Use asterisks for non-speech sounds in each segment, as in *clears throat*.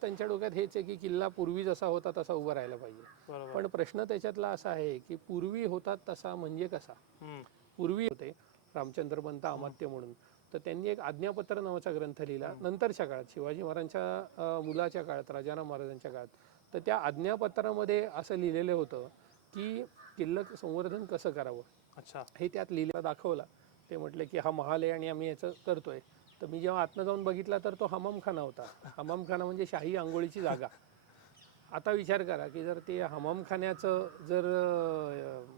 त्यांच्या डोक्यात हेच आहे की किल्ला पूर्वी जसा होता तसा उभा राहायला पाहिजे. पण प्रश्न त्याच्यातला असा आहे की पूर्वी होता तसा म्हणजे कसा. पूर्वी होते रामचंद्र पंत अमात्य म्हणून. तर त्यांनी एक आज्ञापत्र नावाचा ग्रंथ लिहिला नंतरच्या काळात शिवाजी महाराजांच्या मुलाच्या काळात राजाराम महाराजांच्या काळात. तर त्या आज्ञापत्रामध्ये असं लिहिलेलं होतं की किल्ला संवर्धन कसं करावं? अच्छा. हे त्यात लिहिलं दाखवला. ते म्हटलं की हा महाल आहे आणि आम्ही याचं करतोय. तर मी जेव्हा आतनं जाऊन बघितला तर तो हमामखाना होता. हमामखाना म्हणजे शाही आंघोळीची जागा. आता विचार करा की जर ते हमामखान्याचं जर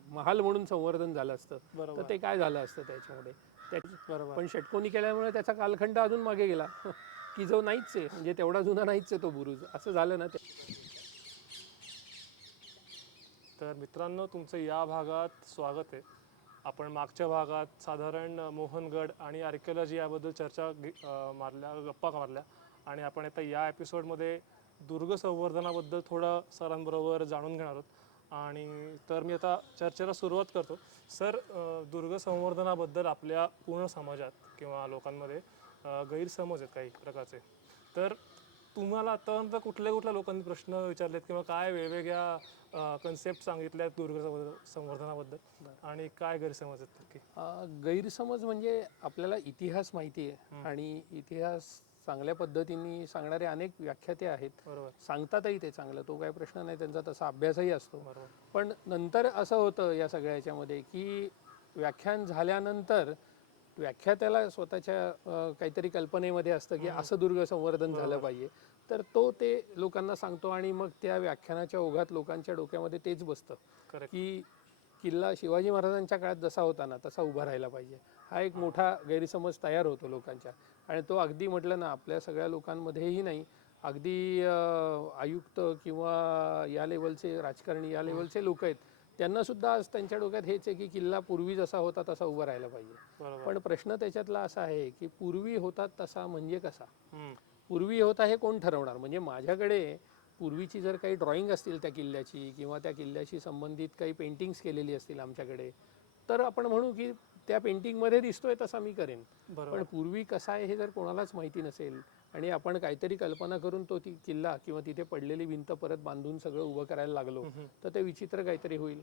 महाल म्हणून संवर्धन झालं असतं बरोबर. तर ते काय झालं असतं त्याच्यामध्ये त्या बरोबर. पण षटकोनी केल्यामुळे त्याचा कालखंड अजून मागे गेला. *laughs* की जो नाहीच आहे म्हणजे तेवढा जुना नाहीच आहे तो बुरुज. असं झालं ना ते. तर मित्रांनो तुमचं या भागात स्वागत आहे. आपण मागच्या भागात साधारण मोहनगड आणि आर्किओलॉजी याबद्दल चर्चा घे- मारल्या गप्पा मारल्या. आणि आपण आता या एपिसोडमध्ये दुर्ग संवर्धनाबद्दल थोडं सरांबरोबर जाणून घेणार आहोत. आणि तर मी आता चर्चेला सुरुवात करतो. सर दुर्ग संवर्धनाबद्दल आपल्या पूर्ण समाजात किंवा लोकांमध्ये गैरसमज आहेत काही प्रकारचे. तर तुम्हाला आतापर्यंत कुठल्या कुठल्या लोकांनी प्रश्न विचारलेत किंवा काय वेगवेगळ्या कन्सेप्ट सांगितल्या आहेत दुर्ग संवर्ध- संवर्धनाबद्दल आणि काय गैरसमज आहेत नक्की? गैरसमज म्हणजे आपल्याला इतिहास माहिती आहे आणि इतिहास चांगल्या पद्धतीने सांगणारे अनेक व्याख्याते आहेत. बरोबर. सांगतातही ते चांगलं तो काही प्रश्न नाही त्यांचा तसा अभ्यासही असतो. बरोबर. पण नंतर असं होतं या सगळ्या याच्यामध्ये की व्याख्यान झाल्यानंतर व्याख्यात्याला स्वतःच्या अं, काहीतरी कल्पनेमध्ये असतं की असं दुर्ग संवर्धन झालं पाहिजे. तर तो ते लोकांना सांगतो आणि मग त्या व्याख्यानाच्या ओघात लोकांच्या डोक्यामध्ये तेच बसतं की किल्ला शिवाजी महाराजांच्या काळात जसा होता ना तसा उभा राहायला पाहिजे. हा एक मोठा गैरसमज तयार होतो लोकांच्या. आणि तो अगदी म्हटलं ना आपल्या सगळ्या लोकांमध्येही नाही. अगदी आयुक्त किंवा या लेवलचे राजकारणी या लेवलचे लोक आहेत. त्यांना सुद्धा आज त्यांच्या डोक्यात हेच आहे की किल्ला पूर्वी जसा होता तसा उभा राहायला पाहिजे. पण प्रश्न त्याच्यातला असा आहे की पूर्वी होता तसा म्हणजे कसा. पूर्वी होता हे कोण ठरवणार? म्हणजे माझ्याकडे पूर्वीची जर काही ड्रॉइंग असतील त्या किल्ल्याची किंवा त्या किल्ल्याशी संबंधित काही पेंटिंग्स केलेली असतील आमच्याकडे तर आपण म्हणू की त्या पेंटिंगमध्ये दिसतोय तसा मी करेन. पण पूर्वी कसा आहे हे जर कोणालाच माहिती नसेल आणि आपण काहीतरी कल्पना करून तो ती किल्ला किंवा तिथे पडलेली भिंत परत बांधून सगळं उभं करायला लागलो तर ते विचित्र काहीतरी होईल.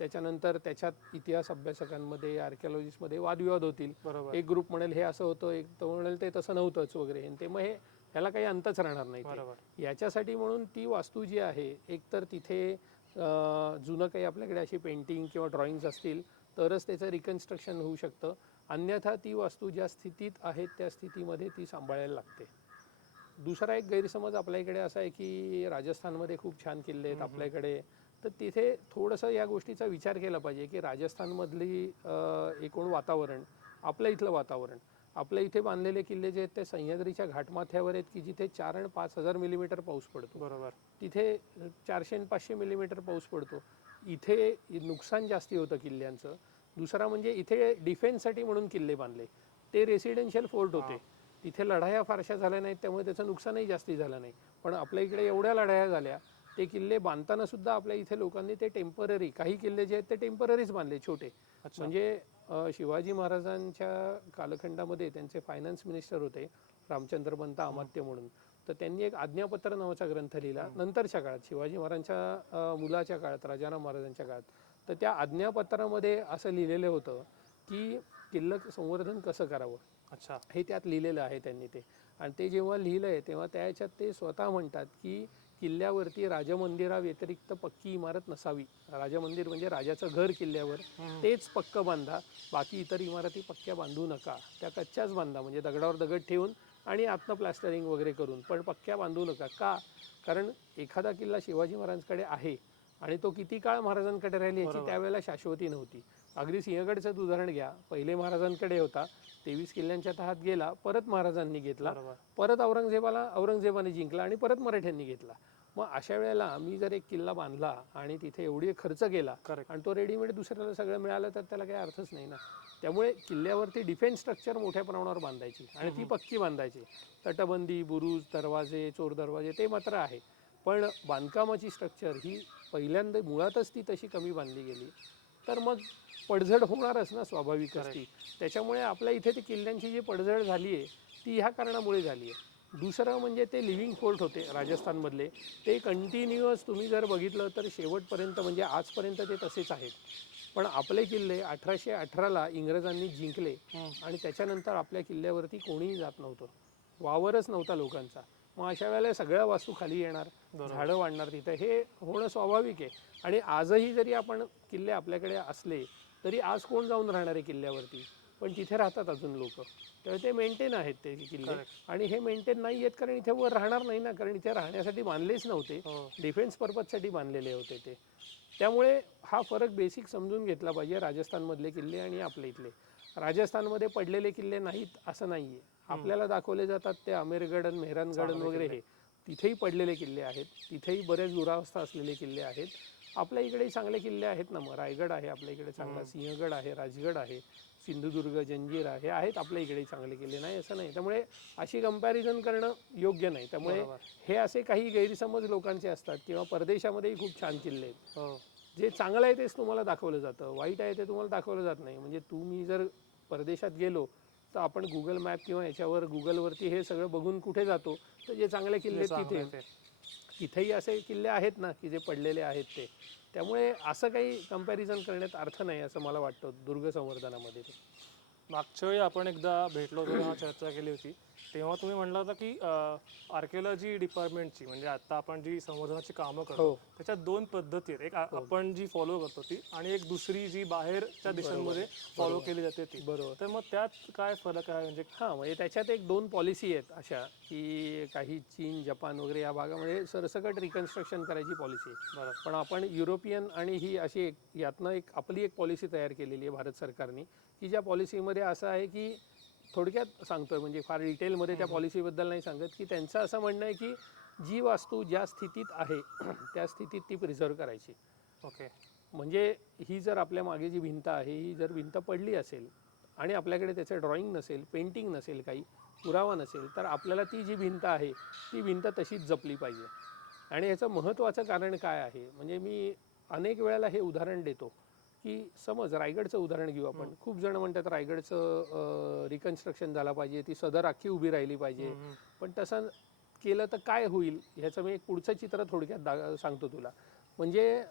त्याच्यानंतर त्याच्यात इतिहास अभ्यासकांमध्ये आर्किओलॉजिस्टमध्ये वादविवाद होतील. एक ग्रुप म्हणेल हे असं होतं एक तो म्हणेल ते तसं नव्हतंच वगैरे. ते मग हे ह्याला काही अंतच राहणार नाही याच्यासाठी म्हणून ती वास्तू जी आहे एक तर तिथे जुनं काही आपल्याकडे अशी पेंटिंग किंवा ड्रॉइंग्स असतील तरच त्याचं रिकन्स्ट्रक्शन होऊ शकतं. अन्यथा ती वास्तू ज्या स्थितीत आहे त्या स्थितीमध्ये ती सांभाळायला लागते. दुसरा एक गैरसमज आपल्या इकडे असा आहे की राजस्थानमध्ये खूप छान किल्ले आहेत आपल्याकडे. तर तिथे थोडंसं या गोष्टीचा विचार केला पाहिजे की राजस्थानमधली एकूण वातावरण आपल्या इथलं वातावरण आपल्या इथे बांधलेले किल्ले जे आहेत ते सह्याद्रीच्या घाटमाथ्यावर आहेत की जिथे चार आणि पाच हजार मिलीमीटर पाऊस पडतो. बरोबर. तिथे चारशे आणि पाचशे मिलीमीटर पाऊस पडतो. इथे नुकसान जास्ती होतं किल्ल्यांचं. दुसरा म्हणजे इथे डिफेन्ससाठी म्हणून किल्ले बांधले. ते रेसिडेन्शियल फोर्ट होते. तिथे लढाया फारशा झाल्या नाहीत त्यामुळे त्याचं नुकसानही जास्ती झालं नाही. पण आपल्या इकडे एवढ्या लढाया झाल्या ते किल्ले बांधताना सुद्धा आपल्या इथे लोकांनी ते टेंपररी काही किल्ले जे आहेत ते टेम्पररीच बांधले छोटे. म्हणजे शिवाजी महाराजांच्या कालखंडामध्ये त्यांचे फायनान्स मिनिस्टर होते रामचंद्र पंत अमात्य म्हणून. तर त्यांनी एक आज्ञापत्र नावाचा ग्रंथ लिहिला. नंतरच्या काळात शिवाजी महाराजांच्या मुलाच्या काळात राजाराम महाराजांच्या काळात. तर त्या आज्ञापत्रामध्ये असं लिहिलेलं होतं की किल्ला संवर्धन कसं करावं? अच्छा. हे त्यात लिहिलेलं आहे त्यांनी ते. आणि ते जेव्हा लिहिलं आहे तेव्हा त्याच्यात ते स्वतः म्हणतात की किल्ल्यावरती राजमंदिराव्यतिरिक्त पक्की इमारत नसावी. राजमंदिर म्हणजे राजाचं घर किल्ल्यावर. तेच पक्क बांधा. बाकी इतर इमारती पक्क्या बांधू नका. त्या कच्च्याच बांधा म्हणजे दगडावर दगड ठेवून आणि आतनं प्लॅस्टरिंग वगैरे करून पण पक्क्या बांधू नका. का? कारण एखादा किल्ला शिवाजी महाराजांकडे आहे आणि तो किती काळ महाराजांकडे राहिली याची त्यावेळेला शाश्वती नव्हती. अगदी सिंहगडचं उदाहरण घ्या. पहिले महाराजांकडे होता तेवीस किल्ल्यांच्या तहात गेला परत महाराजांनी घेतला परत औरंगजेबाला औरंगजेबाने जिंकला आणि परत मराठ्यांनी घेतला. मग अशा वेळेला मी जर एक किल्ला बांधला आणि तिथे एवढी खर्च केला. आणि तो रेडीमेड दुसऱ्याला सगळं मिळालं तर त्याला काही अर्थच नाही ना. त्यामुळे किल्ल्यावरती डिफेन्स स्ट्रक्चर मोठ्या प्रमाणावर बांधायची आणि ती पक्की बांधायची. तटबंदी बुरुज दरवाजे चोर दरवाजे ते मात्र आहे. पण बांधकामाची स्ट्रक्चर ही पहिल्यांदा मुळातच ती तशी कमी बांधली गेली. तर मग पडझड होणारच ना स्वाभाविक असती त्याच्यामुळे आपल्या इथे ती किल्ल्यांची जी पडझड झाली आहे ती ह्या कारणामुळे झाली आहे दुसरं म्हणजे ते लिव्हिंग फोर्ट होते राजस्थानमधले. ते कंटिन्युअस तुम्ही जर बघितलं तर शेवटपर्यंत म्हणजे आजपर्यंत ते तसेच आहेत. पण आपले किल्ले अठराशे अठराला इंग्रजांनी जिंकले आणि त्याच्यानंतर आपल्या किल्ल्यावरती कोणीही जात नव्हतं. वावरच नव्हता लोकांचा. मग अशा वेळेला सगळ्या वास्तू खाली येणार झाडं वाढणार तिथं. हे होणं स्वाभाविक आहे. आणि आजही जरी आपण किल्ले आपल्याकडे असले तरी आज कोण जाऊन राहणार आहे किल्ल्यावरती? पण तिथे राहतात अजून लोक. त्यामुळे ते मेंटेन आहेत ते किल्ले. आणि हे मेंटेन नाही आहेत कारण इथे वर राहणार नाही ना कारण इथे राहण्यासाठी बांधलेच नव्हते. हो. डिफेन्स पर्पजसाठी बांधलेले होते ते. त्यामुळे हा फरक बेसिक समजून घेतला पाहिजे राजस्थानमधले किल्ले आणि आपल्या इथले. राजस्थानमध्ये पडलेले किल्ले नाहीत असं नाही आहे आपल्याला दाखवले जातात ते अमेरगड आणि मेहरानगड वगैरे हे. तिथेही पडलेले किल्ले आहेत. तिथेही बरेच दुरावस्था असलेले किल्ले आहेत. आपल्या इकडेही चांगले किल्ले आहेत ना मग रायगड आहे आपल्या इकडे चांगला. सिंहगड आहे राजगड आहे. सिंधुदुर्ग जंजीर आहे आहेत आपल्या इकडे चांगले किल्ले. नाही असं नाही. त्यामुळे अशी कंपॅरिझन करणं योग्य नाही. त्यामुळे. हे असे काही गैरसमज लोकांचे असतात किंवा परदेशामध्येही खूप छान किल्ले आहेत. हो. जे चांगलं आहे तेच तुम्हाला दाखवलं जातं. वाईट आहे ते तुम्हाला दाखवलं जात नाही. म्हणजे तुम्ही जर परदेशात गेलो तर आपण गुगल मॅप किंवा याच्यावर गुगलवरती हे सगळं बघून कुठे जातो? तर जे चांगले किल्ले तिथे. तिथेही असे किल्ले आहेत ना की जे पडलेले आहेत ते. त्यामुळे असं काही कंपॅरिझन करण्यात अर्थ नाही असं मला वाटतं दुर्ग संवर्धनामध्ये ते मागच्या वेळी आपण एकदा भेटलो होतो तेव्हा चर्चा केली होती. तेव्हा तुम्ही म्हणला होता की आर्किओलॉजी डिपार्टमेंटची म्हणजे आता आपण जी संवर्धनाची कामं करतो हो. त्याच्यात दोन पद्धती आहेत. एक आ- आपण जी फॉलो करतो ती आणि एक दुसरी जी बाहेरच्या देशांमध्ये फॉलो केली जाते ती. बरोबर. तर मग त्यात काय फरक आहे? म्हणजे हां म्हणजे त्याच्यात एक दोन पॉलिसी आहेत अशा की काही चीन जपान वगैरे या भागामध्ये सरसकट रिकन्स्ट्रक्शन करायची पॉलिसी आहे. बरं. पण आपण युरोपियन आणि ही अशी एक यातनं एक आपली एक पॉलिसी तयार केलेली आहे भारत सरकारने की ज्या पॉलिसीमध्ये असं आहे की थोडक्यात सांगतोय म्हणजे फार डिटेलमध्ये त्या पॉलिसीबद्दल नाही सांगत की त्यांचं असं म्हणणं आहे की जी वास्तू ज्या स्थितीत आहे *clears throat* त्या स्थितीत ती प्रिझर्व करायची. ओके. म्हणजे ही जर आपल्या मागे जी भिंत आहे ही जर भिंत पडली असेल आणि आपल्याकडे त्याचं ड्रॉइंग नसेल पेंटिंग नसेल काही पुरावा नसेल तर आपल्याला ती जी भिंत आहे ती भिंत तशीच जपली पाहिजे. आणि याचं महत्त्वाचं कारण काय आहे? म्हणजे मी अनेक वेळेला हे उदाहरण देतो. की समज रायगडचं उदाहरण घेऊ आपण. खूप जण म्हणतात रायगडचं रिकन्स्ट्रक्शन झालं पाहिजे ती सदर अख्खी उभी राहिली पाहिजे. पण तसं केलं तर काय होईल ह्याचं मी एक पुढचं चित्र थोडक्यात दा सांगतो तुला. म्हणजे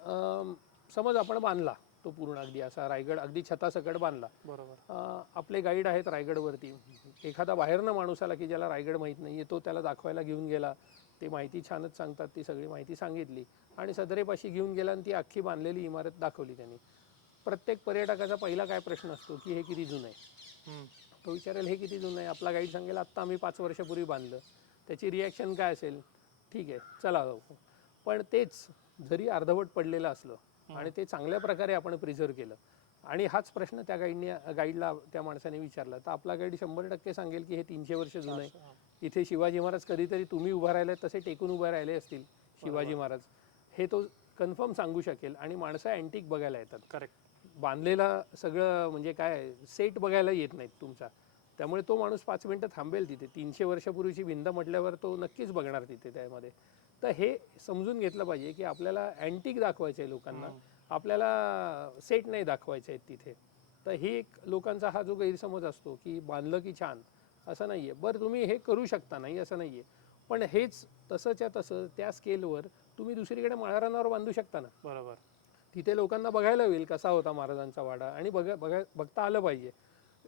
समज आपण बांधला तो पूर्ण अगदी असा रायगड अगदी छतासकट बांधला. बरोबर. आपले गाईड आहेत रायगडवरती. एखादा बाहेरनं माणूस आला की ज्याला रायगड माहीत नाही तो त्याला दाखवायला घेऊन गेला. ते माहिती छानच सांगतात ती सगळी माहिती सांगितली. आणि सदरेपाशी घेऊन गेला आणि ती अख्खी बांधलेली इमारत दाखवली त्यांनी. प्रत्येक पर्यटकाचा पहिला काय प्रश्न असतो की हे किती जुनं आहे? तो विचारेल हे किती जुनं आहे? आपला गाईड सांगेल आत्ता आम्ही पाच वर्षापूर्वी बांधलं. त्याची रिॲक्शन काय असेल? ठीक आहे चला जाऊ. पण तेच जरी अर्धवट पडलेलं असलं आणि ते चांगल्या प्रकारे आपण प्रिझर्व केलं आणि हाच प्रश्न त्या गाईडने गाईडला त्या माणसाने विचारला तर आपला गाईड शंभर टक्के सांगेल की हे तीनशे वर्ष जुनं आहे. इथे शिवाजी महाराज कधीतरी तुम्ही उभा राहिले तसे टेकून उभे राहिले असतील शिवाजी महाराज. हे तो कन्फर्म सांगू शकेल आणि माणसं अँटिक बघायला येतात. करेक्ट बांधलेला सगळं म्हणजे काय सेट बघायला येत नाहीत तुमचा. त्यामुळे तो माणूस पाच मिनटं थांबेल तिथे. तीनशे वर्षापूर्वीची भिंत म्हटल्यावर तो नक्कीच बघणार तिथे त्यामध्ये. तर हे समजून घेतलं पाहिजे की आपल्याला अँटिक दाखवायचं आहे लोकांना. आपल्याला सेट नाही दाखवायचे आहेत तिथे. तर ही एक लोकांचा हा जो गैरसमज असतो की बांधलं की छान असं नाही आहे बरं तुम्ही हे करू शकता नाही असं नाही आहे पण हेच तसंच्या तसं त्या स्केलवर तुम्ही दुसरीकडे माळरानावर बांधू शकता ना. बरोबर. तिथे लोकांना बघायला होईल कसा होता महाराजांचा वाडा आणि बघा बघा बघता आलं पाहिजे.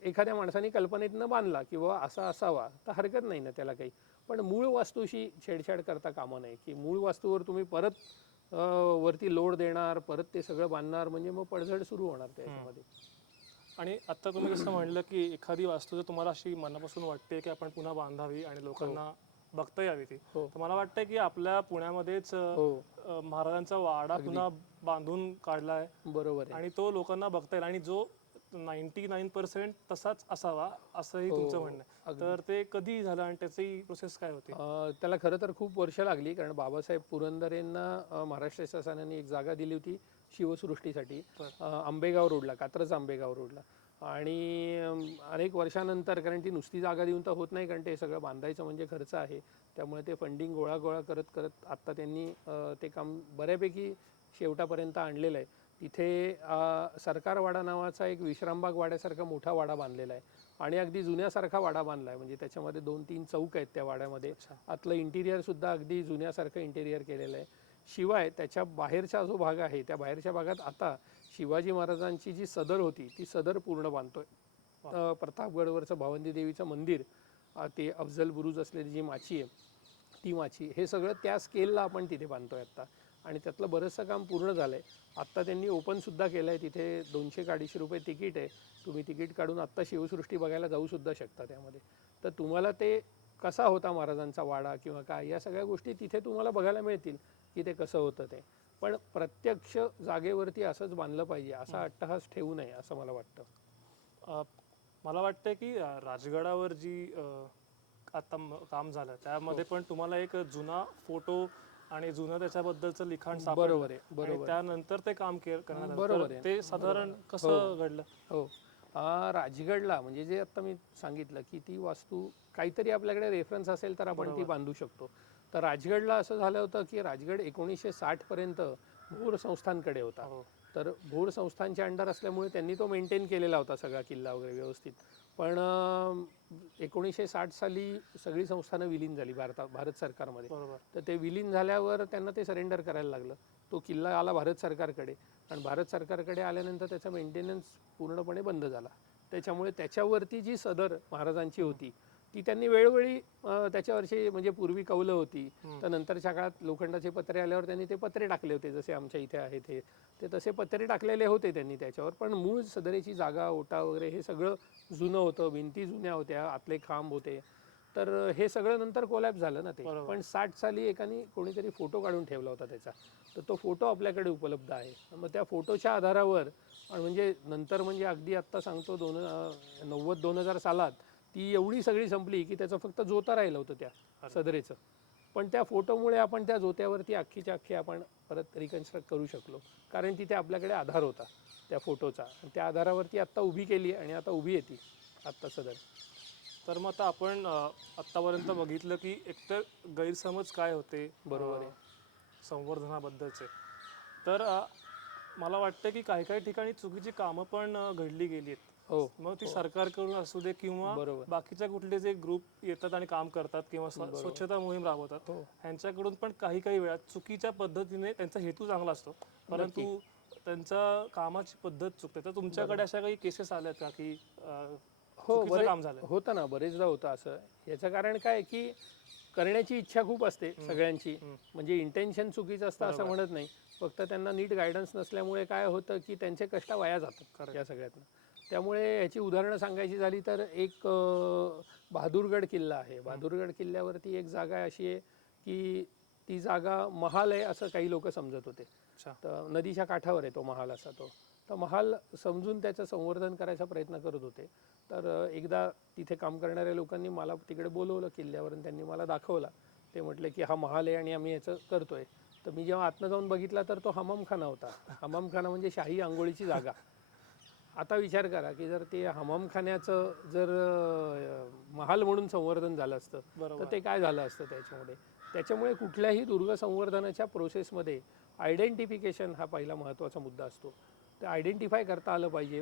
एखाद्या माणसाने कल्पनेतनं बांधला की बाबा असा असावा तर हरकत नाही ना त्याला काही. पण मूळ वास्तूशी छेडछाड करता कामा नाही. की मूळ वास्तूवर तुम्ही परत वरती लोड देणार परत ते सगळं बांधणार म्हणजे मग पडझड सुरू होणार त्याच्यामध्ये. आणि आता तुम्ही जसं म्हणलं की एखादी वास्तू जर तुम्हाला अशी मनापासून वाटते की आपण पुन्हा बांधावी आणि लोकांना बघता यावी ती. हो. तर मला वाटतंय की आपल्या पुण्यामध्येच अ, हो. अ, महाराजांचा वाडा पुन्हा बांधून काढलाय. बरोबर आहे. आणि तो लोकांना बघता येईल आणि जो नाईन्टी नाईन पर्सेंट तसाच असावा असंही तुमचं म्हणणं आहे. तर ते कधी झालं आणि त्याची प्रोसेस काय होती? अं, त्याला खरं तर खूप वर्ष लागली कारण बाबासाहेब पुरंदरेंना अं, महाराष्ट्र शासनाने एक जागा दिली होती शिवसृष्टीसाठी. अं, आंबेगाव रोडला कात्रज आंबेगाव रोडला. आणि अनेक वर्षानंतर कारण ती नुसती जागा देऊन तर होत नाही कारण ते सगळं बांधायचं म्हणजे खर्च आहे. त्यामुळे ते फंडिंग गोळा गोळा करत करत आत्ता त्यांनी ते काम बऱ्यापैकी शेवटापर्यंत आणलेलं आहे. तिथे सरकारवाडा नावाचा एक विश्रामबाग वाड्यासारखा मोठा वाडा बांधलेला आहे. आणि अगदी जुन्यासारखा वाडा बांधला आहे. म्हणजे त्याच्यामध्ये दोन तीन चौक आहेत त्या वाड्यामध्ये. आतलं इंटिरियर सुद्धा अगदी जुन्यासारखं इंटिरियर केलेलं आहे. शिवाय त्याच्या बाहेरचा जो भाग आहे त्या बाहेरच्या भागात आता शिवाजी महाराजांची जी सदर होती ती सदर पूर्ण बांधतोय. प्रतापगडवरचं भावंदी देवीचं मंदिर ते अफजल बुरुज असलेली जी माची आहे ती माची हे सगळं त्या स्केलला आपण तिथे बांधतोय आत्ता आणि त्यातलं बरंचसं काम पूर्ण झालं आहे आत्ता त्यांनी ओपनसुद्धा केलं आहे तिथे दोनशे अडीचशे रुपये तिकीट आहे. तुम्ही तिकीट काढून आत्ता शिवसृष्टी बघायला जाऊसुद्धा शकता त्यामध्ये. तर तुम्हाला ते कसा होता महाराजांचा वाडा किंवा काय या सगळ्या गोष्टी तिथे तुम्हाला बघायला मिळतील की ते कसं होतं ते. पण प्रत्यक्ष जागेवरती असंच बांधलं पाहिजे असा अट्टहास ठेवू नये असं मला वाटतं. मला वाटतं की राजगडावर जी आता काम झालं त्यामध्ये पण तुम्हाला एक जुना फोटो आणि जुनं त्याच्याबद्दलचं लिखाण बरोबर आहे बरोबर त्यानंतर ते काम करण्यात. बरोबर. ते साधारण कसं घडलं? हो. राजगडला म्हणजे जे आता मी सांगितलं की ती वास्तू काहीतरी आपल्याकडे रेफरन्स असेल तर आपण ती बांधू शकतो. तर राजगडला असं झालं होतं की राजगड एकोणीसशे साठ पर्यंत भोर संस्थांकडे होता. हो. तर भोर संस्थांच्या अंडर असल्यामुळे त्यांनी तो मेंटेन केलेला होता सगळा किल्ला वगैरे व्यवस्थित. पण एकोणीसशे साठ साली सगळी संस्थानं विलीन झाली भारतात भारत सरकारमध्ये. बरोबर. तर ते विलीन झाल्यावर त्यांना ते सरेंडर करायला लागलं. तो किल्ला आला भारत सरकारकडे. आणि भारत सरकारकडे आल्यानंतर त्याचा मेंटेनन्स पूर्णपणे बंद झाला. त्याच्यामुळे त्याच्यावरती जी सदर महाराजांची होती ती त्यांनी वेळोवेळी त्याच्यावरची म्हणजे पूर्वी कौलं होती. तर नंतरच्या काळात लोखंडाचे पत्रे आल्यावर त्यांनी ते पत्रे टाकले होते जसे आमच्या इथे आहेत हे. ते तसे पत्रे टाकलेले होते त्यांनी त्याच्यावर. पण मूळ सदरेची जागा ओटा वगैरे हे सगळं जुनं होतं. भिंती जुन्या होत्या आतले खांब होते. तर हे सगळं नंतर कोलॅप झालं ना ते. पण साठ साली एकाने कोणीतरी फोटो काढून ठेवला होता त्याचा. तर तो फोटो आपल्याकडे उपलब्ध आहे. मग त्या फोटोच्या आधारावर म्हणजे नंतर म्हणजे अगदी आत्ता सांगतो दोन नव्वद दोन हजार सालात ती एवढी सगळी संपली की त्याचं फक्त जोता राहिलं होतं त्या सदरेचं. पण त्या फोटोमुळे आपण त्या जोत्यावरती अख्खीच्या अख्खी आपण परत रिकन्स्ट्रक्ट करू शकलो. कारण तिथे आपल्याकडे आधार होता त्या फोटोचा. आणि त्या आधारावरती आत्ता उभी केली आणि आता उभी येते आत्ता सदर. तर मग आता आपण आत्तापर्यंत बघितलं की एकतर गैरसमज काय होते? बरोबर आहे. संवर्धनाबद्दलचे. तर मला वाटतं की काही काही ठिकाणी चुकीची कामं पण घडली गेली आहेत हो. मग ती सरकारकडून असू दे किंवा बरोबर. बाकीच्या कुठले जे ग्रुप येतात आणि काम करतात किंवा स्व- स्वच्छता मोहीम राबवतात हो. ह्यांच्याकडून पण काही काही वेळा चुकीच्या पद्धतीने त्यांचा हेतू चांगला असतो. परंतु त्यांच्या कामाची पद्धत चुकते. तर तुमच्याकडे अशा काही केसेस आल्यात का की अ, हो चुकीचं बरे काम झालं? होतं ना बरेचदा होतं असं. याचं कारण काय आहे की करण्याची इच्छा खूप असते सगळ्यांची. म्हणजे इंटेन्शन चुकीचं असतं असं म्हणत नाही. फक्त त्यांना नीट गायडन्स नसल्यामुळे काय होतं की त्यांचे कष्ट वाया जातात या सगळ्यातनं. त्यामुळे ह्याची उदाहरणं सांगायची झाली तर एक बहादूरगड किल्ला आहे. बहादूरगड किल्ल्यावरती एक जागा अशी आहे की ती जागा महाल आहे असं काही लोक समजत होते. तर नदीच्या काठावर आहे तो महाल असा तो. तर महाल समजून त्याचं संवर्धन करायचा प्रयत्न करत होते. तर एकदा तिथे काम करणाऱ्या लोकांनी मला तिकडे बोलवलं किल्ल्यावर आणि त्यांनी मला दाखवला. ते म्हटले की हा महाल आहे आणि आम्ही याचं करतोय. तर मी जेव्हा आतनं जाऊन बघितला तर तो हमामखाना होता. हमामखाना म्हणजे शाही आंघोळीची जागा. आता विचार करा की जर ते हमामखान्याचं जर महाल म्हणून संवर्धन झालं असतं तर ते काय झालं असतं त्याच्यामुळे? त्याच्यामुळे कुठल्याही दुर्ग संवर्धनाच्या प्रोसेसमध्ये आयडेंटिफिकेशन हा पहिला महत्त्वाचा मुद्दा असतो. ते आयडेंटिफाय करता आलं पाहिजे.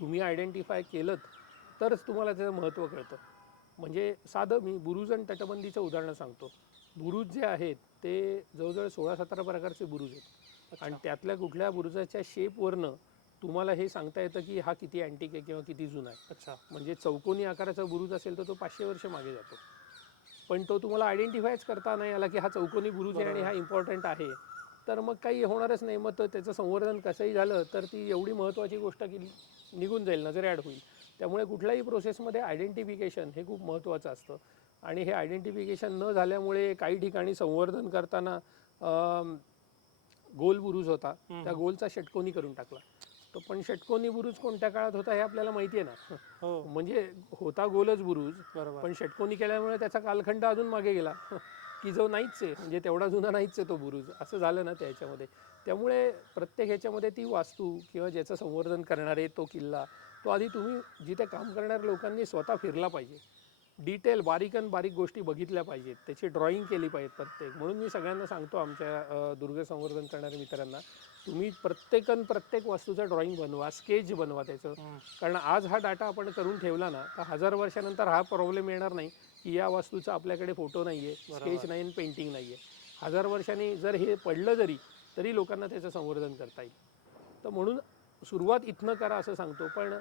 तुम्ही आयडेंटिफाय केलं तरच तुम्हाला त्याचं महत्त्व कळतं. म्हणजे साधं मी बुरुज आणि तटबंदीचं उदाहरण सांगतो. बुरुज जे आहेत ते जवळजवळ सोळा सतरा प्रकारचे बुरुज आहेत. आणि त्यातल्या कुठल्या बुरुजाच्या शेपवरनं तुम्हाला हे सांगता येतं की हा किती अँटिक आहे किंवा किती जुना आहे. अच्छा. म्हणजे चौकोनी आकाराचा बुरुज असेल तर तो पाचशे वर्ष मागे जातो. पण तो तुम्हाला आयडेंटिफायच करता नाही आला की हा चौकोनी बुरुज आहे आणि हा इम्पॉर्टंट आहे. तर मग काही होणारच नाही. मग तो त्याचं संवर्धन कसंही झालं तर ती एवढी महत्त्वाची गोष्ट की निघून जाईल नजरेआड होईल. त्यामुळे कुठल्याही प्रोसेसमध्ये आयडेंटिफिकेशन हे खूप महत्त्वाचं असतं. आणि हे आयडेंटिफिकेशन न झाल्यामुळे काही ठिकाणी संवर्धन करताना गोल बुरुज होता. त्या गोलचा षटकोनी करून टाकला. तो पण षटकोनी बुरुज कोणत्या काळात होता हे आपल्याला माहिती आहे ना? हो. म्हणजे होता गोलच बुरुज बरोबर. पण षटकोनी केल्यामुळे त्याचा कालखंड अजून मागे गेला. *laughs* की जो नाहीच आहे म्हणजे तेवढा जुना नाहीच आहे तो बुरुज. असं झालं ना त्याच्यामध्ये. त्यामुळे प्रत्येक ह्याच्यामध्ये ती वास्तू किंवा ज्याचं संवर्धन करणारे तो किल्ला तो आधी तुम्ही जिथे काम करणाऱ्या लोकांनी स्वतः फिरला पाहिजे. डिटेल बारीकन बारीक गोष्टी बघितल्या पाहिजेत. त्याची ड्रॉइंग केली पाहिजे प्रत्येक. म्हणून मी सगळ्यांना सांगतो आमच्या दुर्ग संवर्धन करणाऱ्या मित्रांना तुम्ही प्रत्येकन प्रत्येक वस्तूचं ड्रॉइंग बनवा स्केच बनवा त्याचं. कारण आज हा डाटा आपण करून ठेवला ना तर हजार वर्षानंतर हा प्रॉब्लेम येणार नाही की या वस्तूचा आपल्याकडे फोटो नाही आहे स्केच नाही आणि पेंटिंग नाही आहे हजार वर्षांनी जर हे पडलं जरी तरी लोकांना त्याचं संवर्धन करता येईल. तर म्हणून सुरुवात इथनं करा असं सांगतो पण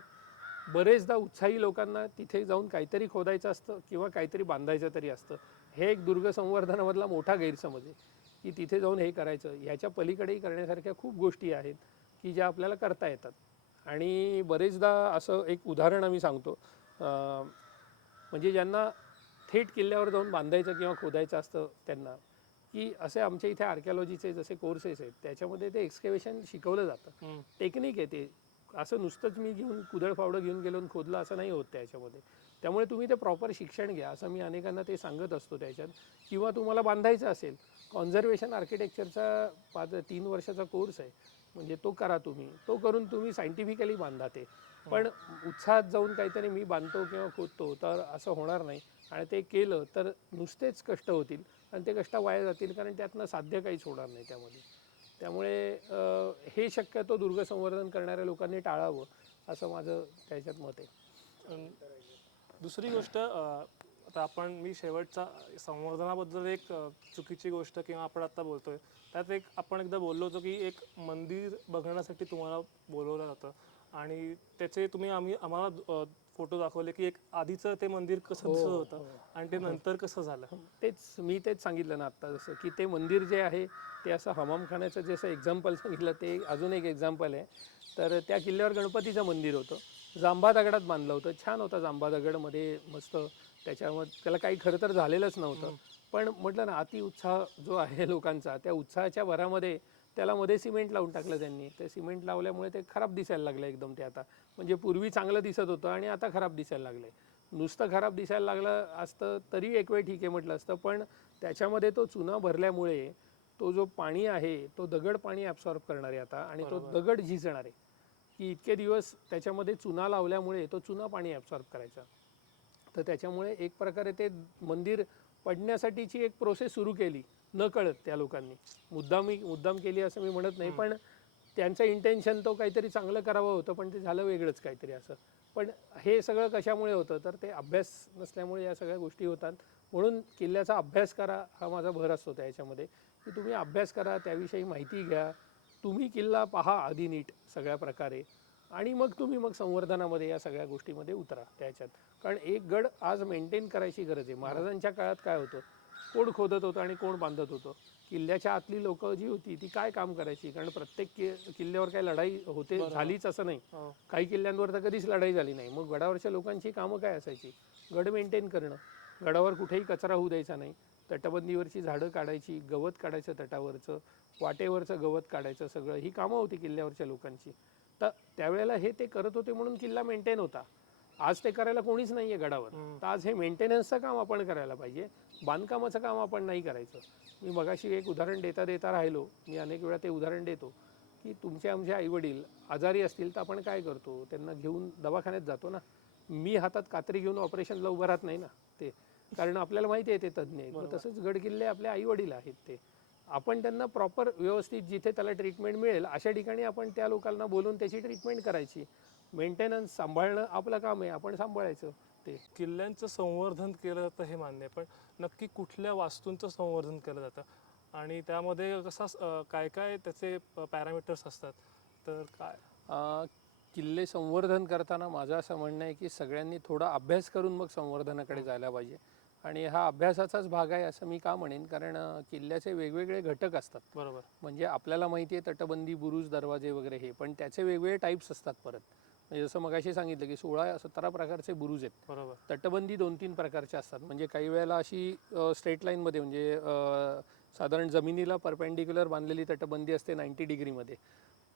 बरेचदा उत्साही लोकांना तिथे जाऊन काहीतरी खोदायचं असतं किंवा काहीतरी बांधायचं तरी असतं. हे एक दुर्ग संवर्धनामधला मोठा गैरसमज आहे. की तिथे जाऊन हे करायचं. ह्याच्या पलीकडेही करण्यासारख्या खूप गोष्टी आहेत की ज्या आपल्याला करता येतात. आणि बरेचदा असं एक उदाहरण आम्ही सांगतो. म्हणजे ज्यांना थेट किल्ल्यावर जाऊन बांधायचं किंवा खोदायचं असतं त्यांना की असे आमच्या इथे आर्किओलॉजीचे जसे कोर्सेस आहेत त्याच्यामध्ये ते एक्सकेवेशन शिकवलं जातं. टेक्निक आहे ते. असं नुसतंच मी घेऊन कुदळ फावडं घेऊन गेलो खोदलं असं नाही होत त्याच्यामध्ये. त्यामुळे तुम्ही ते प्रॉपर शिक्षण घ्या असं मी अनेकांना ते सांगत असतो त्याच्यात. किंवा तुम्हाला बांधायचं असेल कॉन्झर्वेशन आर्किटेक्चरचा पाच तीन वर्षाचा कोर्स आहे. म्हणजे तो करा तुम्ही. तो करून तुम्ही सायंटिफिकली बांधा ते. पण उत्साहात जाऊन काहीतरी मी बांधतो किंवा खोदतो तर असं होणार नाही. आणि ते केलं तर नुसतेच कष्ट होतील आणि ते कष्ट वाया जातील कारण त्यातनं साध्य काहीच होणार नाही त्यामध्ये. त्यामुळे हे शक्यतो दुर्ग संवर्धन करणाऱ्या लोकांनी टाळावं असं माझं त्याच्यात मत आहे. दुसरी गोष्ट आता आपण मी शेवटचा संवर्धनाबद्दल एक चुकीची गोष्ट किंवा आपण आता बोलतोय त्यात एक आपण एकदा बोललो होतो की एक मंदिर बघण्यासाठी तुम्हाला बोलवलं जातं. आणि त्याचे तुम्ही आम्ही आम्हाला फोटो दाखवले की एक आधीचं ते मंदिर कसं हो, दिसत होतं हो. आणि ते नंतर कसं झालं? तेच मी तेच सांगितलं ना आत्ता जसं की ते मंदिर जे आहे ते असं हमामखान्याचं जसं एक्झाम्पल सांगितलं ते अजून एक एक्झाम्पल आहे. तर त्या किल्ल्यावर गणपतीचं मंदिर होतं. जांभा दगडात बांधलं होतं. छान होता जांभा दगडमध्ये मस्त त्याच्यामध्ये त्याला काही खरं तर झालेलंच नव्हतं. पण म्हटलं ना अति उत्साह जो आहे लोकांचा त्या उत्साहाच्या भरामध्ये त्याला मध्ये सिमेंट लावून टाकलं त्यांनी. ते सिमेंट लावल्यामुळे ते खराब दिसायला लागलं एकदम ते आता. म्हणजे पूर्वी चांगलं दिसत होतं आणि आता खराब दिसायला लागलंय नुसतं खराब दिसायला लागलं असतं तरी एक वेळ ठीक आहे म्हटलं असतं पण त्याच्यामध्ये तो चुना भरल्यामुळे तो जो पाणी आहे तो दगड पाणी ॲब्सॉर्ब करणार आहे आता आणि तो दगड झिजणार. आहे की इतके दिवस त्याच्यामध्ये चुना लावल्यामुळे तो चुना पाणी ॲब्सॉर्ब करायचा. तर त्याच्यामुळे एक प्रकारे ते मंदिर पडण्यासाठीची एक प्रोसेस सुरू केली. न कळत त्या लोकांनी. मुद्दामी मुद्दाम केली असं मी म्हणत नाही पण त्यांचं इंटेन्शन तो काहीतरी चांगलं करावं होतं पण ते झालं वेगळंच काहीतरी असं. पण हे सगळं कशामुळे होतं? तर ते अभ्यास नसल्यामुळे या सगळ्या गोष्टी होतात. म्हणून किल्ल्याचा अभ्यास करा हा माझा भर असतो त्याच्यामध्ये की तुम्ही अभ्यास करा त्याविषयी माहिती घ्या. तुम्ही किल्ला पहा आधी नीट सगळ्या प्रकारे. आणि मग तुम्ही मग संवर्धनामध्ये या सगळ्या गोष्टीमध्ये उतरा त्याच्यात. कारण एक गड आज मेंटेन करायची गरज आहे. महाराजांच्या काळात काय होतं? कोण खोदत होतं आणि कोण बांधत होतं? किल्ल्याच्या आतली लोक जी होती ती काय काम करायची? कारण प्रत्येक कि किल्ल्यावर काय लढाई होते झालीच असं नाही. हो. काही किल्ल्यांवर तर कधीच लढाई झाली नाही. मग गडावरच्या लोकांची कामं काय असायची? गड मेंटेन करणं. गडावर कुठेही कचरा होऊ द्यायचा नाही. तटबंदीवरची झाडं काढायची गवत काढायचं तटावरचं वाटेवरचं गवत काढायचं सगळं ही कामं होती किल्ल्यावरच्या लोकांची. तर त्यावेळेला हे ते करत होते म्हणून किल्ला मेंटेन होता. आज ते करायला कोणीच नाही आहे गडावर तर आज हे मेंटेनन्सचं काम आपण करायला पाहिजे. बांधकामाचं काम आपण नाही करायचं. मी मगाशी एक उदाहरण देता देता राहिलो. मी अनेक वेळा ते उदाहरण देतो की तुमचे आमचे आईवडील आजारी असतील तर आपण काय करतो? त्यांना घेऊन दवाखान्यात जातो ना. मी हातात कात्री घेऊन ऑपरेशनला उभं राहत नाही ना. ते कारण आपल्याला माहिती आहे ते तज्ज्ञ. आहेत मग तसंच गडकिल्ले आपले आईवडील आहेत ते. आपण त्यांना प्रॉपर व्यवस्थित जिथे त्याला ट्रीटमेंट मिळेल अशा ठिकाणी आपण त्या लोकांना बोलून त्याची ट्रीटमेंट करायची. मेंटेनन्स सांभाळणं आपलं काम आहे आपण सांभाळायचं ते. किल्ल्यांचं संवर्धन केलं जातं हे मान्य आहे पण नक्की कुठल्या वास्तूंचं संवर्धन केलं जातं? आणि त्यामध्ये कसा काय काय त्याचे पॅरामीटर्स असतात? तर काय? किल्ले संवर्धन करताना माझं असं म्हणणं आहे की सगळ्यांनी थोडा अभ्यास करून मग संवर्धनाकडे जायला पाहिजे. आणि हा अभ्यासाचाच भाग आहे असं मी का म्हणेन? कारण किल्ल्याचे वेगवेगळे घटक असतात. बरोबर. म्हणजे आपल्याला माहिती आहे तटबंदी बुरुज दरवाजे वगैरे हे पण त्याचे वेगवेगळे टाईप्स असतात परत. म्हणजे जसं मगाशी सांगितलं की सोळा सतरा प्रकारचे बुरुज आहेत. बरोबर. तटबंदी दोन तीन प्रकारचे असतात. म्हणजे काही वेळेला अशी स्ट्रेट लाईनमध्ये म्हणजे साधारण जमिनीला परपेंडिक्युलर बांधलेली तटबंदी असते नाईन्टी डिग्रीमध्ये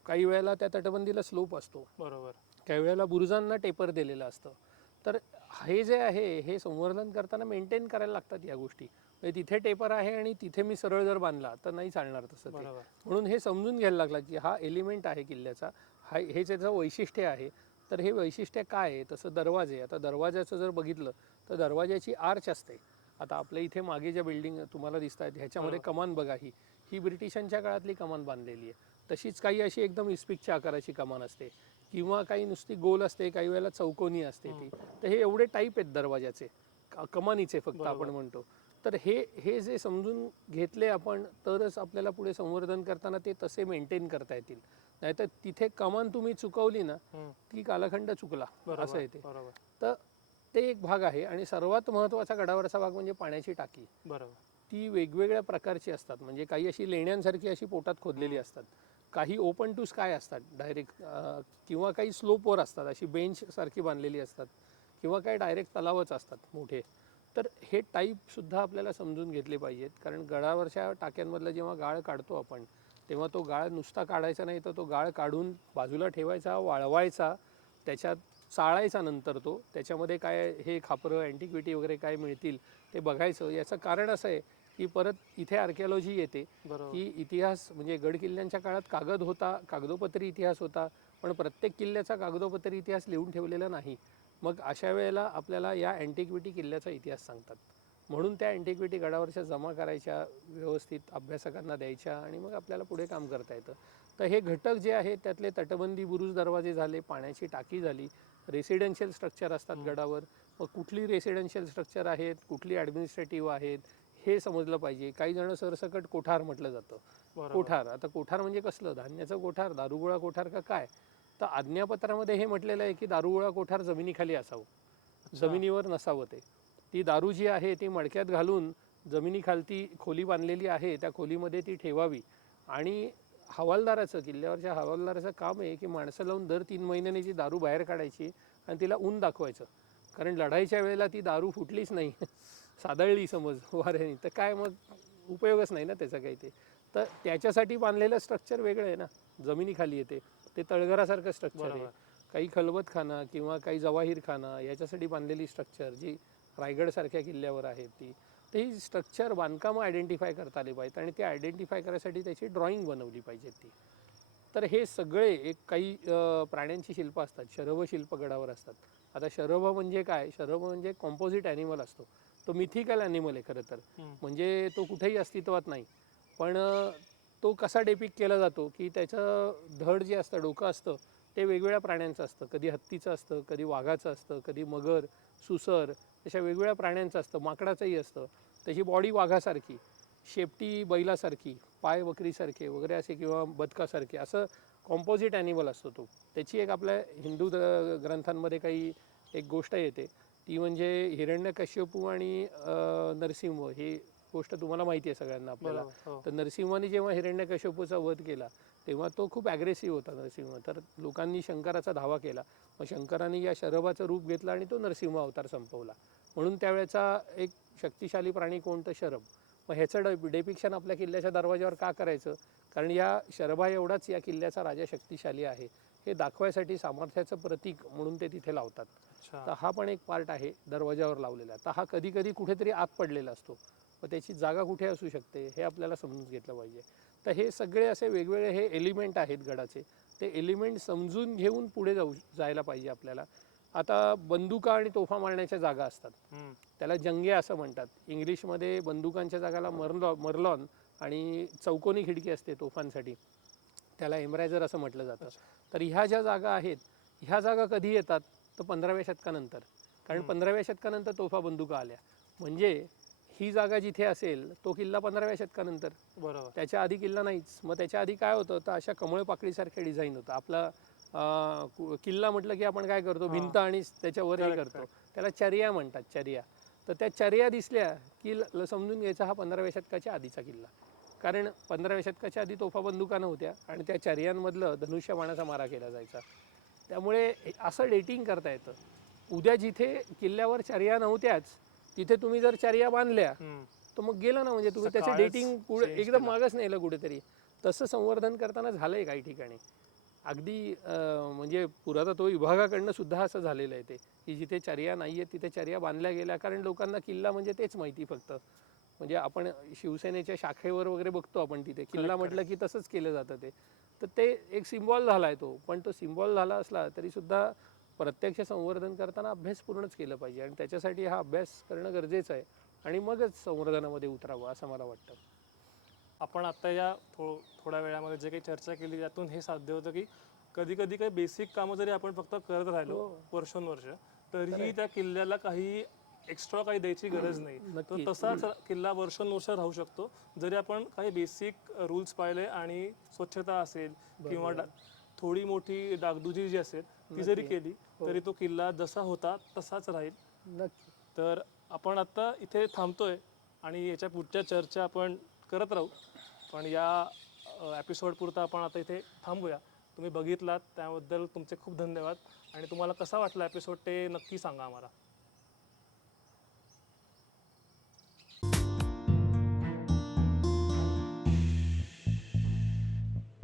काही वेळेला त्या तटबंदीला स्लोप असतो. बरोबर. काही वेळेला बुरुजांना टेपर दिलेलं असतं. तर हे जे आहे हे संवर्धन करताना मेंटेन करायला लागतात या गोष्टी. म्हणजे तिथे टेपर आहे आणि तिथे मी सरळ जर बांधला तर नाही चालणार तसं ते. बरोबर. म्हणून हे समजून घ्यायला लागला की हा एलिमेंट आहे किल्ल्याचा. हा हे त्याचं वैशिष्ट्य आहे तर हे वैशिष्ट्य काय आहे? तसं दरवाजे. आता दरवाजाचं जर बघितलं तर दरवाजाची आर्च असते. आता आपल्या इथे मागे ज्या बिल्डिंग तुम्हाला दिसत आहेत ह्याच्यामध्ये कमान बघा ही. ही ब्रिटिशांच्या काळातली कमान बांधलेली आहे. तशीच काही अशी एकदम इस्पिकच्या आकाराची कमान असते. किंवा काही नुसती गोल असते काही वेळेला चौकोनी असते ती. तर हे एवढे टाईप आहेत दरवाजाचे क- कमानीचे फक्त आपण म्हणतो. तर हे हे जे समजून घेतले आपण तरच आपल्याला पुढे संवर्धन करताना ते तसे मेंटेन करता येतील. नाहीतर तिथे कमान तुम्ही चुकवली ना. ती कालखंड चुकला. असं बरोबर आहे ते. बरोबर. तर ते एक भाग आहे आणि सर्वात महत्त्वाचा गडावरचा भाग म्हणजे पाण्याची टाकी. बरोबर. ती वेगवेगळ्या प्रकारची असतात. म्हणजे काही अशी लेण्यांसारखी अशी पोटात खोदलेली असतात. काही ओपन टू स्काय असतात. डायरेक्ट किंवा काही स्लोपवर असतात. अशी बेंच सारखी बांधलेली असतात. किंवा काही डायरेक्ट तलावच असतात मोठे. तर हे टाईपसुद्धा आपल्याला समजून घेतले पाहिजेत. कारण गडावरच्या टाक्यांमधला जेव्हा गाळ काढतो आपण तेव्हा तो गाळ नुसता काढायचा नाही तर तो गाळ काढून बाजूला ठेवायचा वाळवायचा त्याच्यात चाळायचा नंतर तो त्याच्यामध्ये काय हे खापरं अँटिक्विटी वगैरे काय मिळतील ते बघायचं. याचं कारण असं आहे की परत इथे आर्किओलॉजी येते. की इतिहास म्हणजे गड किल्ल्यांच्या काळात कागद होता कागदोपत्री इतिहास होता पण प्रत्येक किल्ल्याचा कागदोपत्री इतिहास लिहून ठेवलेला नाही. मग अशा वेळेला आपल्याला या अँटिक्विटी किल्ल्याचा इतिहास सांगतात. म्हणून त्या अँटिक्विटी गडावरच्या जमा करायच्या व्यवस्थित अभ्यासकांना द्यायच्या आणि मग आपल्याला पुढे काम करता येतं. तर हे घटक जे आहेत त्यातले तटबंदी बुरुज दरवाजे झाले पाण्याची टाकी झाली रेसिडेन्शियल स्ट्रक्चर असतात गडावर. मग कुठली रेसिडेन्शियल स्ट्रक्चर आहेत कुठली ॲडमिनिस्ट्रेटिव्ह आहेत हे समजलं पाहिजे. काही जण सरसकट कोठार म्हटलं जातं. कोठार. आता कोठार म्हणजे कसलं? धान्याचं कोठार दारुगोळा कोठार का काय? तर आज्ञापत्रामध्ये हे म्हटलेलं आहे की दारुगोळा कोठार जमिनीखाली असावं. जमिनीवर नसावं ते. ती दारू जी आहे ती मडक्यात घालून जमिनीखालती खोली बांधलेली आहे त्या खोलीमध्ये ती ठेवावी. आणि हवालदाराचं किल्ल्यावरच्या हवालदाराचं काम आहे की माणसं लावून दर तीन महिन्याने ती दारू बाहेर काढायची आणि तिला ऊन दाखवायचं. कारण लढाईच्या वेळेला ती दारू फुटलीच नाही. सादळली समज वाऱ्याने. तर काय मग उपयोगच नाही ना त्याचा काही ते. तर त्याच्यासाठी बांधलेलं स्ट्रक्चर वेगळं आहे ना. जमिनीखाली येते. ते तळघरासारखं स्ट्रक्चर आहे. काही खलबतखाना किंवा काही जवाहीरखाना याच्यासाठी बांधलेली स्ट्रक्चर जी रायगडसारख्या किल्ल्यावर आहे ती. तर ही स्ट्रक्चर बांधकामं आयडेंटिफाय करता आली पाहिजेत आणि ते आयडेंटिफाय करायसाठी त्याची ड्रॉइंग बनवली पाहिजेत ती. तर हे सगळे एक काही प्राण्यांची शिल्प असतात. शरभ शिल्प गडावर असतात. आता शरभ म्हणजे काय? शरभ म्हणजे कॉम्पोजिट ॲनिमल असतो. तो मिथिकल ॲनिमल आहे खरं तर. म्हणजे तो कुठेही अस्तित्वात नाही. पण तो कसा डेपिक केला जातो की त्याचं धड जे असतं डोकं असतं ते वेगवेगळ्या प्राण्यांचं असतं. कधी हत्तीचं असतं कधी वाघाचं असतं कधी मगर सुसर अशा वेगवेगळ्या प्राण्यांचं असतं माकडाचंही असतं. त्याची बॉडी वाघासारखी शेपटी बैलासारखी पाय बकरीसारखे वगैरे असे किंवा बदकासारखे असं कॉम्पोजिट ॲनिमल असतो तो. त्याची एक आपल्या हिंदू ग्रंथांमध्ये काही एक गोष्ट येते. ती म्हणजे हिरण्यकश्यपू आणि नरसिंह ही गोष्ट तुम्हाला माहिती आहे सगळ्यांना आपल्याला. हो. तर नरसिंहाने जेव्हा हिरण्यकश्यपूचा वध केला तेव्हा तो खूप ॲग्रेसिव्ह होता नरसिंह. तर लोकांनी शंकराचा धावा केला. मग शंकराने या शरभाचं रूप घेतलं आणि तो नरसिंह अवतार संपवला. म्हणून त्यावेळेचा एक शक्तिशाली प्राणी कोणतं शरभ. मग ह्याचं डे डेपिक्शन आपल्या किल्ल्याच्या दरवाज्यावर का करायचं? कारण या शरभा एवढाच या किल्ल्याचा राजा शक्तिशाली आहे. हे दाखवायसाठी सामर्थ्याचं प्रतीक म्हणून ते तिथे लावतात. तर हा पण एक पार्ट आहे दरवाजावर लावलेला. तर हा कधी कधी कुठेतरी आत पडलेला असतो. मग त्याची जागा कुठे असू शकते हे आपल्याला समजून घेतलं पाहिजे. तर हे सगळे असे वेगवेगळे हे एलिमेंट आहेत गडाचे. ते एलिमेंट समजून घेऊन पुढे जाऊ जायला पाहिजे आपल्याला. आता बंदुका आणि तोफा मारण्याच्या जागा असतात. त्याला जंगे असं म्हणतात. इंग्लिशमध्ये बंदुकांच्या जागाला मर्लॉ मर्लॉन आणि चौकोनी खिडकी असते तोफांसाठी. त्याला एम्ब्रायझर असं म्हटलं जातं. तर ह्या ज्या जागा आहेत ह्या जागा कधी येतात? तर पंधराव्या शतकानंतर. कारण. पंधराव्या शतकानंतर तोफा बंदुका आल्या. म्हणजे ही जागा जिथे असेल तो किल्ला पंधराव्या शतकानंतर. बरोबर. त्याच्या आधी किल्ला नाहीच. मग त्याच्या आधी काय होतं? तर अशा कमळ पाकळीसारखे डिझाईन होतं. आपला किल्ला म्हटलं की आपण काय करतो. भिंत आणि त्याच्यावर हे करतो. त्याला चर्या म्हणतात चर्या. तर त्या चर्या दिसल्या की समजून घ्यायचा हा पंधराव्या शतकाच्या आधीचा किल्ला. कारण पंधराव्या शतकाच्या आधी तोफा बंदुका नव्हत्या आणि त्या चर्यांमधलं धनुष्यबाणाचा मारा केला जायचा. त्यामुळे असं डेटिंग करता येतं. उद्या जिथे किल्ल्यावर चर्या नव्हत्याच तिथे तुम्ही जर चर्या बांधल्या. तर मग गेलं ना म्हणजे तुम्ही त्याचं डेटिंग पुढे एकदम. मागच नेलं कुठेतरी. तसं संवर्धन करताना झालंय काही ठिकाणी. अगदी म्हणजे पुरातत्व विभागाकडनं सुद्धा असं झालेलं आहे ते की जिथे चर्या नाही आहेत तिथे चर्या बांधल्या गेल्या कारण लोकांना किल्ला म्हणजे तेच माहिती फक्त. म्हणजे आपण शिवसेनेच्या शाखेवर वगैरे बघतो आपण तिथे. किल्ला. म्हटलं की तसंच केलं जातं ते. तर ते एक सिम्बॉल झाला आहे तो. पण तो सिम्बॉल झाला असला तरी सुद्धा प्रत्यक्ष संवर्धन करताना अभ्यास पूर्णच केलं पाहिजे. आणि त्याच्यासाठी हा अभ्यास करणं गरजेचं आहे. आणि मगच संवर्धनामध्ये उतरावं असं मला वाटतं. आपण आता या थो थोड्या वेळामध्ये जे काही चर्चा केली त्यातून हे साध्य होतं की कधी कधी काही बेसिक कामं जरी आपण फक्त करत राहिलो हो. वर्षोनवर्ष तरीही त्या किल्ल्याला काही एक्स्ट्रा काही द्यायची गरज नाही. तर. तसाच किल्ला वर्षोनवर्ष राहू शकतो. जरी आपण काही बेसिक रूल्स पाहिले आणि स्वच्छता असेल किंवा डा- थोडी मोठी डागडुजी जी असेल ती जरी. केली तरी तो किल्ला जसा होता तसाच राहील. नक्की. तर आपण आता इथे थांबतोय आणि याच्या पुढच्या चर्चा आपण करत राहू. पण या एपिसोड पुरता आपण आता इथे थांबूया. तुम्ही बघितलात त्याबद्दल तुमचे खूप धन्यवाद. आणि तुम्हाला कसा वाटला एपिसोड ते नक्की सांगा आम्हाला.